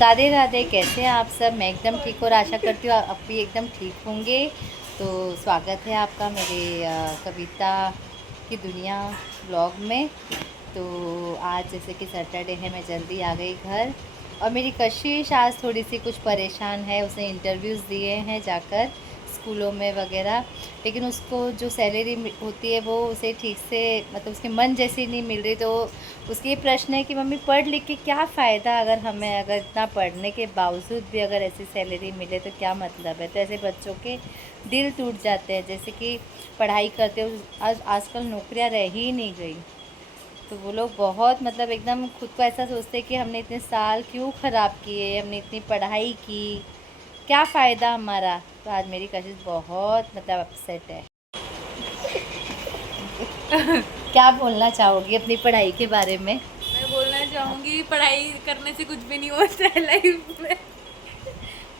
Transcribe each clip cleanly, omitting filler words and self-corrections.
राधे राधे, कैसे हैं आप सब। मैं एकदम ठीक और आशा करती हूँ आप भी एकदम ठीक होंगे। तो स्वागत है आपका मेरे कविता की दुनिया ब्लॉग में। तो आज जैसे कि सैटरडे है, मैं जल्दी आ गई घर। और मेरी कशिश आज थोड़ी सी कुछ परेशान है। उसने इंटरव्यूज़ दिए हैं जाकर स्कूलों में वगैरह, लेकिन उसको जो सैलरी होती है वो उसे ठीक से मतलब उसके मन जैसी नहीं मिल रही। तो उसके ये प्रश्न है कि मम्मी पढ़ लिख के क्या फ़ायदा, अगर इतना पढ़ने के बावजूद भी अगर ऐसी सैलरी मिले तो क्या मतलब है। तो ऐसे बच्चों के दिल टूट जाते हैं, जैसे कि पढ़ाई करते हो आजकल नौकरियां रह ही नहीं गई। तो वो लोग बहुत मतलब एकदम खुद को ऐसा सोचते हैं कि हमने इतने साल क्यों ख़राब किए, हमने इतनी पढ़ाई की, क्या फ़ायदा हमारा। तो आज मेरी कशिश बहुत मतलब अपसेट है। क्या बोलना चाहोगी अपनी पढ़ाई के बारे में। मैं बोलना चाहूँगी पढ़ाई करने से कुछ भी नहीं होता है लाइफ में।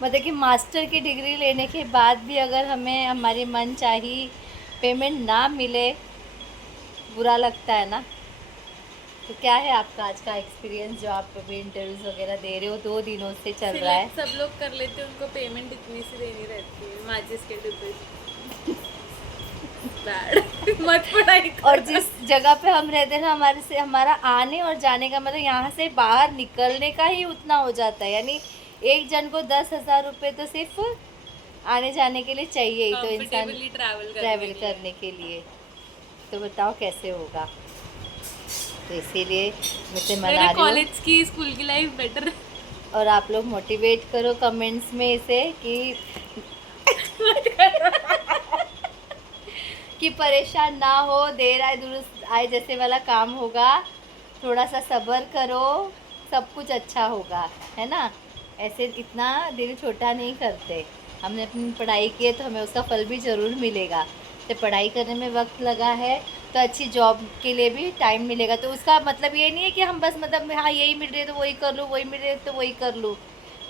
मतलब कि मास्टर की डिग्री लेने के बाद भी अगर हमें हमारी मन चाही पेमेंट ना मिले, बुरा लगता है ना। तो क्या है आपका आज का एक्सपीरियंस, जो आप अभी इंटरव्यूज़ वगैरह दे रहे हो, 2 दिनों से चल रहा है। सिलेक्ट सब लोग कर लेते हैं, उनको पेमेंट इतनी सी देनी रहती है, माचिस के डिब्बे बैड। मत पढ़ाई और करो। जिस जगह पे हम रहते हैं ना, हमारे से हमारा आने और जाने का मतलब यहाँ से बाहर निकलने का ही उतना हो जाता है। यानी एक जन को 10,000 रुपये तो सिर्फ आने जाने के लिए चाहिए ही, तो इंसान कंफर्टेबली ट्रैवल करने ट्रैवल के लिए। करने के लिए। तो बताओ कैसे होगा। तो इसीलिए मैं से मेरे मना रही हूँ। कॉलेज की स्कूल की लाइफ बेटर। और आप लोग मोटिवेट करो कमेंट्स में इसे कि परेशान ना हो, देर आए दुरुस्त आए जैसे वाला काम होगा। थोड़ा सा सब्र करो, सब कुछ अच्छा होगा, है ना। ऐसे इतना दिल छोटा नहीं करते। हमने अपनी पढ़ाई की है तो हमें उसका फल भी ज़रूर मिलेगा। तो पढ़ाई करने में वक्त लगा है तो अच्छी जॉब के लिए भी टाइम मिलेगा। तो उसका मतलब ये नहीं है कि हम बस मतलब हाँ यही मिल रही है तो वही कर लूँ, वही मिल रही है तो वही कर लूँ,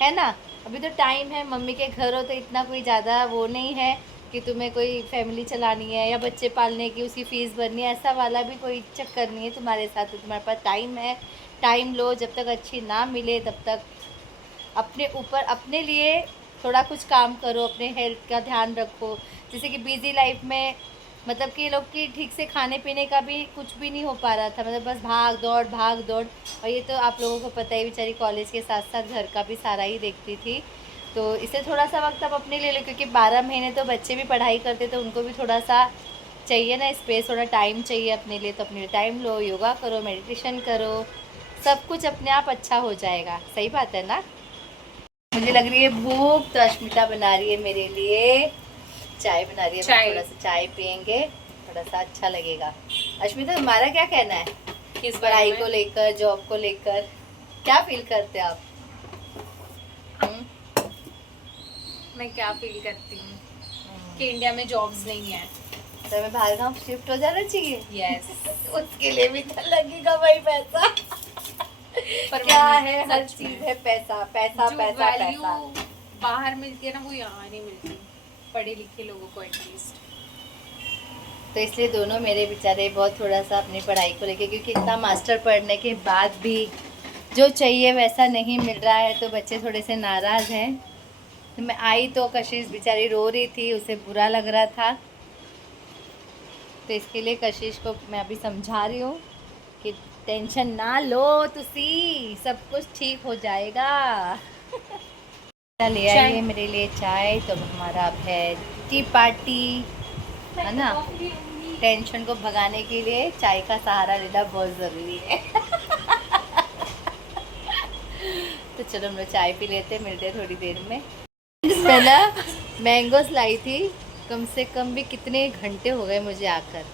है ना। अभी तो टाइम है, मम्मी के घर हो तो इतना कोई ज़्यादा वो नहीं है कि तुम्हें कोई फैमिली चलानी है या बच्चे पालने की उसकी फ़ीस भरनी है, ऐसा वाला भी कोई चक्कर नहीं है तुम्हारे साथ। तो तुम्हारे पास टाइम है, टाइम लो। जब तक अच्छी ना मिले तब तक अपने ऊपर अपने लिए थोड़ा कुछ काम करो, अपने हेल्थ का ध्यान रखो। जैसे कि बिज़ी लाइफ में मतलब कि ये लोग की ठीक से खाने पीने का भी कुछ भी नहीं हो पा रहा था, मतलब बस भाग दौड़ भाग दौड़। और ये तो आप लोगों को पता ही, बेचारी कॉलेज के साथ साथ घर का भी सारा ही देखती थी। तो इसे थोड़ा सा वक्त अब अपने ले लो, क्योंकि 12 महीने तो बच्चे भी पढ़ाई करते तो उनको भी थोड़ा सा चाहिए ना स्पेस, थोड़ा टाइम चाहिए अपने लिए। तो अपने लिए टाइम लो, योगा करो, मेडिटेशन करो, सब कुछ अपने आप अच्छा हो जाएगा। सही बात है ना। मुझे लग रही है भूख, तो अश्मिता बना रही है मेरे लिए चाय, बना रही है। मैं चाय थोड़ा सा चाय पियेंगे, थोड़ा सा अच्छा लगेगा। अश्मिता तुम्हारा क्या कहना है किस बारे पढ़ाई में? को लेकर, जॉब को लेकर, क्या फील करते हैं आप। हम्म? मैं क्या फील करती हूँ कि इंडिया में जॉब्स नहीं है। तो हमें बाहर गाँव शिफ्ट हो जाना चाहिए। यस। उसके लिए भी तो लगेगा भाई पैसा। पर क्या मम्मी है, हर सच चीज में है पैसा पैसा जो पैसा वैल्यू पैसा। बाहर मिलती है ना वो यहाँ नहीं मिलती, पढ़े लिखे लोगों को एटलीस्ट। तो इसलिए दोनों मेरे बेचारे बहुत थोड़ा सा अपनी पढ़ाई को लेके, क्योंकि इतना मास्टर पढ़ने के बाद भी जो चाहिए वैसा नहीं मिल रहा है, तो बच्चे थोड़े से नाराज़ हैं। तो मैं आई तो कशिश बेचारी रो रही थी, उसे बुरा लग रहा था। तो इसके लिए कशिश को मैं अभी समझा रही हूँ कि टेंशन ना लो तुसी, सब कुछ ठीक हो जाएगा। ले आई चाय। है मेरे लिए चाय। तो हमारा अब है टी पार्टी, है ना। टेंशन को भगाने के लिए चाय का सहारा लेना बहुत ज़रूरी है। तो चलो हम लोग चाय पी लेते हैं, मिलते हैं थोड़ी देर में। मैं ना मैंगोस लाई थी, कम से कम भी कितने घंटे हो गए मुझे आकर।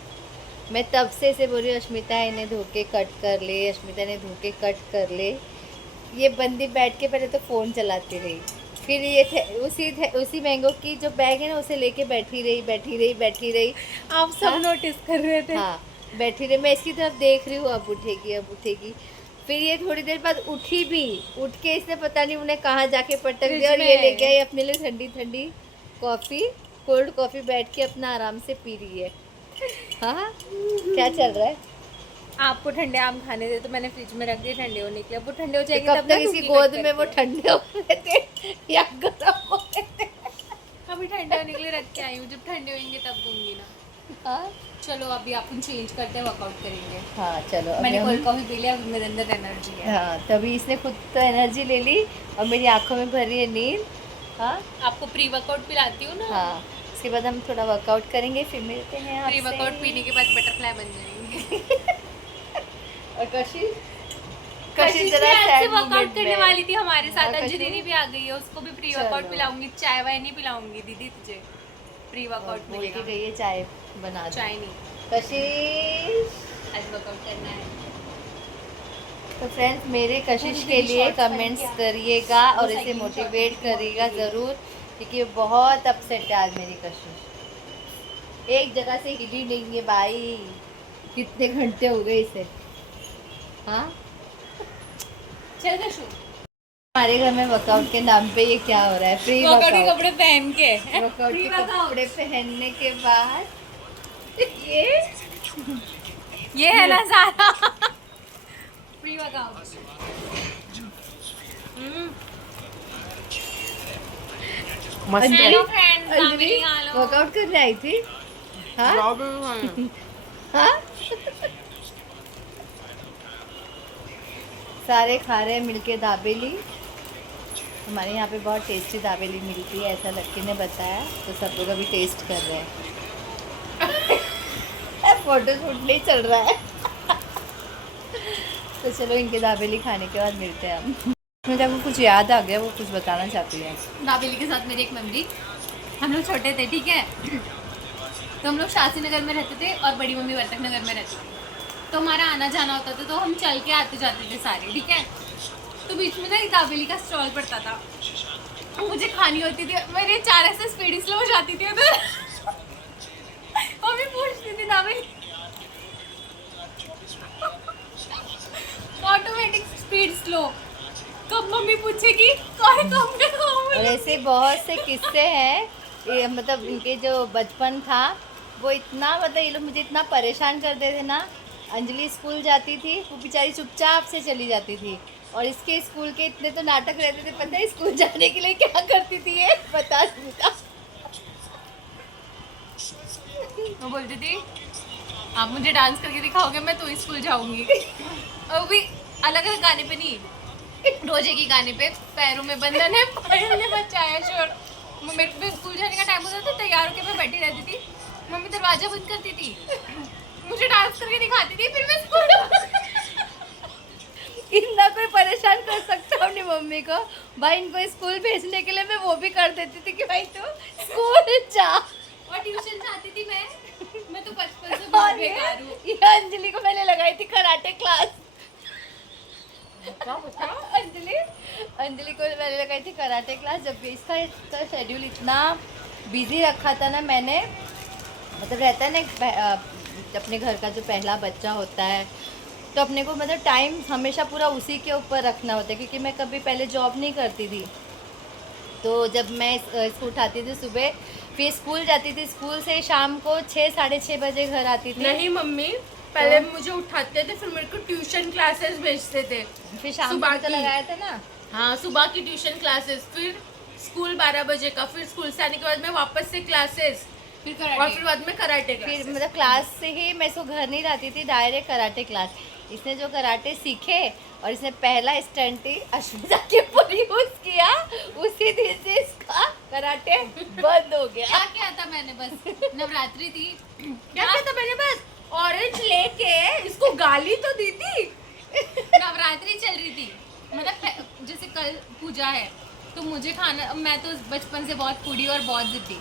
मैं तब से इसे बोल रही हूँ अश्मिता इन्हें धो के कट कर ले, अश्मिता ने धो के कट कर ले। ये बंदी बैठ के पहले तो फ़ोन चलाती रही, फिर ये उसी मैंगो की जो बैग है ना उसे लेके बैठी रही बैठी रही बैठी रही। आप सब हाँ नोटिस कर रहे थे। हाँ, बैठी रही। मैं इसकी तरफ देख रही हूँ, अब उठेगी अब उठेगी। फिर ये थोड़ी देर बाद उठी भी, उठ के इसने पता नहीं उन्हें कहाँ जाके पटक फ्रिज दिया, और ये ले में। गया ये अपने लिए ठंडी ठंडी कॉफ़ी, कोल्ड कॉफ़ी, बैठ के अपना आराम से पी रही है। हाँ क्या चल रहा है? आपको ठंडे आम खाने थे तो मैंने फ्रिज में रख दिए ठंडे होने के लिए। अब वो ठंडे हो तो जाएंगे कब तब ना तक इसकी दूंगी गोद कट में वो करके। ठंडे हो रहे थे या गर्म हो रहे थे? अभी ठंडे होने के लिए रख के आई हूँ, जब ठंडे होंगे तब दूंगी ना। हाँ चलो अभी अपन चेंज करते हैं, वर्कआउट करेंगे। हाँ चलो अभी मैंने हम कोल्ड कॉफी पी लिया, अब मेरे अंदर एनर्जी है। हाँ तभी इसने खुद तो एनर्जी ले ली और मेरी आंखों में भरी है नींद। हाँ आपको प्री वर्कआउट पिलाती हूँ ना। हाँ उसके बाद हम थोड़ा वर्कआउट करेंगे, फिर मिलते हैं प्री वर्कआउट पीने आपसे। के बाद बटरफ्लाई बन जाएंगे। और कशिश कशिश जरा भी आज से सैड वर्कआउट मोमेंट करने में। वाली थी हमारे साथ। हाँ, अंजलि कशिश? भी आ गई है, उसको भी प्री वर्कआउट चलो। पिलाऊंगी। चाय वाय नहीं पिलाऊंगी दीदी तुझे, प्री वर्कआउट बोल मिलेगा। के गई है चाय बना दो। चाय नहीं, कशिश। आज वर्कआउट करना है। तो फ्रेंड्स मेरे कशिश पूरी के दिन लिए shorts पहन कमेंट्स के आ। करिएगा वो और इसे cycling shorts मोटिवेट पहन के बहुत करिएगा तेज है। ज़रूर, क्योंकि वो बहुत अपसेट है आज मेरी कशिश। एक जगह से हिली नहीं है भाई, कितने घंटे हो गए इसे। हाँ चल कशु, हमारे घर में वर्कआउट के नाम पे ये क्या हो रहा है? फ्री वर्कआउट के वर्कआउट। कपड़े पहन के वर्कआउट के कपड़े पहनने के बाद ये है ना सारा pre workout. Hello friends, Anjali workout करने आई थी। हाँ हाँ सारे खा रहे हैं मिलके दाबेली। हमारे यहाँ पे बहुत टेस्टी दाबेली मिलती है, ऐसा लड़के ने बताया, तो सब लोग अभी टेस्ट कर रहे हैं। फोटो शूट नहीं चल रहा है। तो चलो इनके दाबेली खाने के बाद मिलते हैं हम। मुझे आपको कुछ याद आ गया, वो कुछ बताना चाहती है। दाबेली के साथ मेरी एक मेमोरी। हम लोग छोटे थे, ठीक है, तो हम लोग शास्त्री नगर में रहते थे और बड़ी मम्मी वर्तक नगर में रहती थी। तो हमारा आना जाना होता था, तो हम चल के आते जाते थे सारे, ठीक है। तो बीच में ना एक दाबेली का स्टॉल पड़ता था, तो मुझे खानी होती थी। मेरे 4 ऐसे स्पीड स्लो हो जाती थी उधर। मम्मी पूछती थी दाबेली, ऑटोमेटिक स्पीड स्लो, कब मम्मी पूछेगी कौन कब में और ऐसे बहुत से किस्से हैं, ये मतलब इनके जो बचपन था वो इतना, मतलब ये लोग मुझे इतना परेशान करते थे ना। अंजलि स्कूल जाती थी, वो बेचारी चुपचाप से चली जाती थी, और इसके स्कूल के इतने तो नाटक रहते थे। पता है स्कूल जाने के लिए क्या करती थी ये? बता सुनीता। वो बोलती थी आप मुझे डांस करके दिखाओगे मैं तो स्कूल जाऊंगी। और वो भी अलग अलग गाने पे नहीं, रोजे की गाने पे, पैरों में बंधन है पैरों ने बचाया शोर। मेरे को स्कूल जाने का टाइम होता था, तैयार होकर मैं बैठी रहती थी, मम्मी दरवाजा बंद करती थी, मुझे डांस करके दिखाती थी, फिर मैं स्कूल। इतना कोई परेशान कर सकता अपनी मम्मी को? भाई इनको स्कूल भेजने के लिए मैं वो भी कर देती थी कि भाई तू स्कूल जा। और ट्यूशन जाती थी मैं तो बचपन से बहुत और बेकार हूँ। ये अंजलि को मैंने लगाई थी कराटे क्लास। अंजलि को मैंने लगाई थी कराटे क्लास। जब भी इसका शेड्यूल इतना बिजी रखा था ना मैंने, मतलब रहता है ना अपने घर का जो पहला बच्चा होता है, तो अपने को मतलब टाइम हमेशा पूरा उसी के ऊपर रखना होता है, क्योंकि मैं कभी पहले जॉब नहीं करती थी। तो जब मैं इसको उठाती थी सुबह, फिर स्कूल जाती थी, स्कूल से शाम को 6-6:30 बजे घर आती थी। नहीं मम्मी, पहले मुझे उठाते थे, फिर मेरे को ट्यूशन क्लासेस भेजते थे। फिर शाम सुबह को तो की। लगाया था ना। हाँ, सुबह की ट्यूशन क्लासेस, फिर स्कूल 12 बजे का, फिर स्कूल से आने के बाद में वापस से क्लासेस, फिर और कराटे। फिर बाद में कराटे फिर क्लासेस। मतलब क्लास से ही मैं इसको घर नहीं लाती थी, डायरेक्ट कराटे क्लास। इसने जो कराटे सीखे और इसने पहला स्टंट ही अश्विता के ऊपर यूज किया, उसी दिन से इसका कराटे बंद हो गया। क्या किया था मैंने, बस नवरात्रि थी, क्या कहता मैंने, बस ऑरेंज लेके इसको गाली तो दी थी। नवरात्रि चल रही थी, मतलब जैसे कल पूजा है, तो मुझे खाना, मैं तो बचपन से बहुत फूडी और बहुत जिद्दी,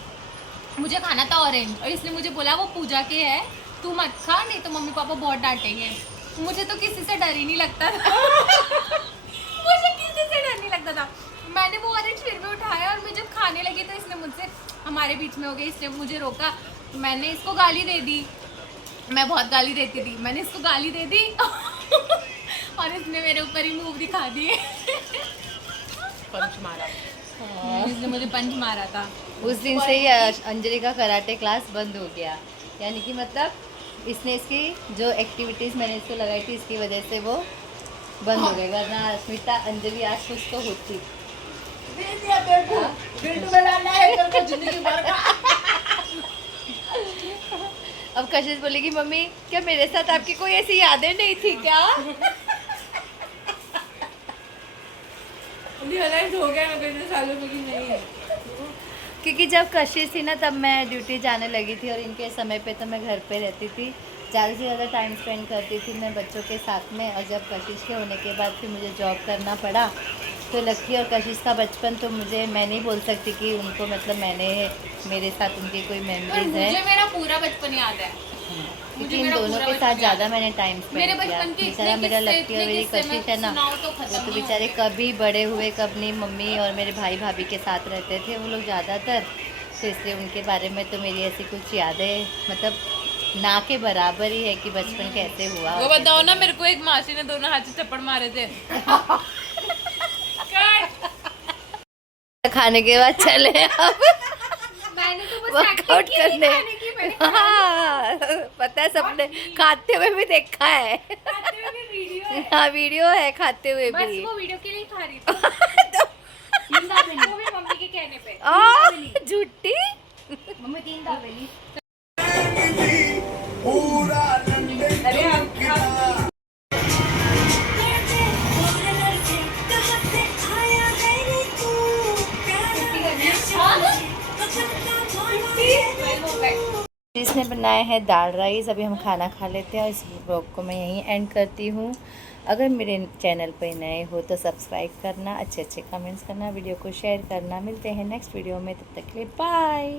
मुझे खाना था ऑरेंज, और इसने मुझे बोला वो पूजा के है तू मत खा, नहीं तो मम्मी पापा बहुत डांटेंगे। मुझे तो किसी से डर ही नहीं लगता था। मुझे किसी से डर नहीं लगता था। मैंने वो ऑरेंज फिर भी उठाया, और मैं जब खाने लगी तो इसने मुझसे, हमारे बीच में हो गई, इसने मुझे रोका, मैंने इसको गाली दे दी। मैं बहुत गाली देती थी, मैंने इसको गाली दे दी और इसने मेरे ऊपर ही मूव दिखा दिए। पंच मारा। इसने मुझे पंच मारा था। उस दिन से ही अंजलि का कराटे क्लास बंद हो गया। यानी कि मतलब इसने इसकी जो एक्टिविटीज़ मैंने इसको लगाई थी इसकी वजह से वो बंद हो गई, वरना अस्मिता अंजलि आज कुछ तो होती। अब कशिश बोलेगी मम्मी क्या मेरे साथ आपकी कोई ऐसी यादें नहीं थी क्या? रियलाइज हो गया मैं कितने सालों में कि नहीं है। क्योंकि जब कशिश थी ना तब मैं ड्यूटी जाने लगी थी और इनके समय पे तो मैं घर पे रहती थी, ज़्यादा से ज़्यादा टाइम स्पेंड करती थी मैं बच्चों के साथ में। और जब कशिश के होने के बाद फिर मुझे जॉब करना पड़ा, तो लक्की और कशिश का बचपन तो मैं नहीं बोल सकती कि उनको मतलब मेरे साथ उनकी कोई पर मेमोरीज है, मुझे मेरा पूरा बचपन याद है। क्योंकि इन मेरा दोनों पूरा के बचपन साथ याद ज़्यादा है। मैंने टाइम मेरे स्पेंड किया। बचपन के बेचारा इतने मेरा किस्से, लक्की और इतने मेरी किस्से कशिश है ना, सुनाओ तो वो खत्म तो नहीं बेचारे होंगे। कभी बड़े हुए कब नहीं, मम्मी और मेरे भाई भाभी के साथ रहते थे वो लोग ज़्यादातर, तो इसलिए उनके बारे में तो मेरी ऐसी कुछ यादें मतलब ना के बराबर ही है कि बचपन कैसे हुआ। वो और बताओ कैसे ना, नहीं। मेरे को एक मासी ने दोनों हाथ से थप्पड़ मारे थे। खाने के बाद चले अब मैंने तो बस वर्कआउट एक्टिंग की करने। खाने की, मैंने खाना हाँ पता है, सबने खाते हुए भी देखा है। खाते हुए भी वीडियो है। हाँ वीडियो है खाते हुए बस भी। वो वीडियो के लिए ही खा रही थी। वो भी मम्मी के कहने पे। झूठी। मम्मी 3 दाबेली। इसने बनाया है दाल राइस। अभी हम खाना खा लेते हैं और इस ब्लॉग को मैं यहीं एंड करती हूँ। अगर मेरे चैनल पर नए हो तो सब्सक्राइब करना, अच्छे अच्छे कमेंट्स करना, वीडियो को शेयर करना। मिलते हैं नेक्स्ट वीडियो में, तब तक के लिए बाय।